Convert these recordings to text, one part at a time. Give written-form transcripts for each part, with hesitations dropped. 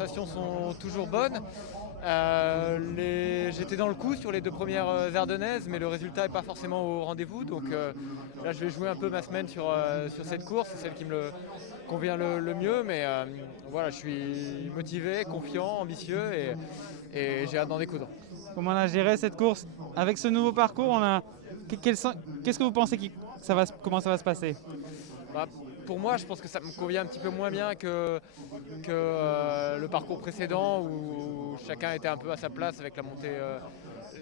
sensations sont toujours bonnes. J'étais dans le coup sur les 2 premières ardennaises, mais le résultat n'est pas forcément au rendez-vous. Donc là, je vais jouer un peu ma semaine sur cette course, c'est celle qui me convient le mieux. Mais voilà, je suis motivé, confiant, ambitieux et j'ai hâte d'en découdre. Comment on a géré cette course? Avec ce nouveau parcours, qu'est-ce que vous pensez comment ça va se passer? Bah, pour moi, je pense que ça me convient un petit peu moins bien que le parcours précédent où chacun était un peu à sa place avec la montée,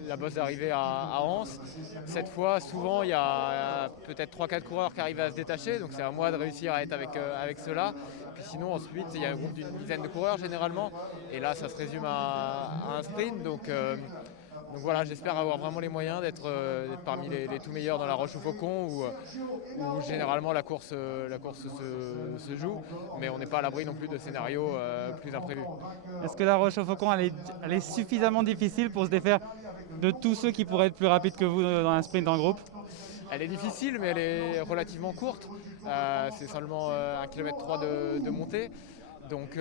la bosse d'arrivée à Anse. Cette fois, souvent, il y a peut-être 3-4 coureurs qui arrivent à se détacher, donc c'est à moi de réussir à être avec ceux-là. Puis sinon, ensuite, il y a un groupe d'une dizaine de coureurs généralement, et là, ça se résume à un sprint. Donc voilà, j'espère avoir vraiment les moyens d'être parmi les tout meilleurs dans la Roche au Faucon où généralement la course se joue, mais on n'est pas à l'abri non plus de scénarios plus imprévus. Est-ce que la Roche au Faucon elle est suffisamment difficile pour se défaire de tous ceux qui pourraient être plus rapides que vous dans un sprint en groupe? Elle est difficile, mais elle est relativement courte. C'est seulement 1,3 km de montée. Donc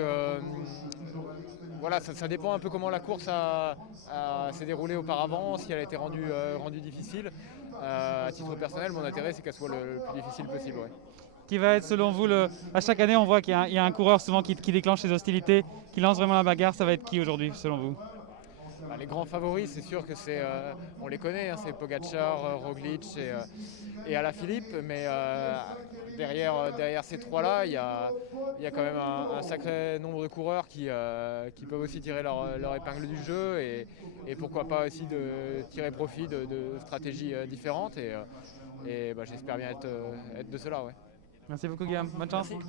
voilà, ça dépend un peu comment la course s'est déroulée auparavant, si elle a été rendue difficile. À titre personnel, mon intérêt, c'est qu'elle soit le plus difficile possible. Ouais. Qui va être selon vous à chaque année, on voit qu'il y a un coureur souvent qui déclenche les hostilités, qui lance vraiment la bagarre. Ça va être qui aujourd'hui selon vous? Bah, les grands favoris, c'est sûr que on les connaît, hein, c'est Pogacar, Roglic et Alaphilippe, mais derrière ces trois-là, il y a quand même un sacré nombre de coureurs qui peuvent aussi tirer leur épingle du jeu et pourquoi pas aussi de tirer profit de stratégies différentes et bah, j'espère bien être de cela. Ouais. Merci beaucoup Guillaume, bonne chance. Merci.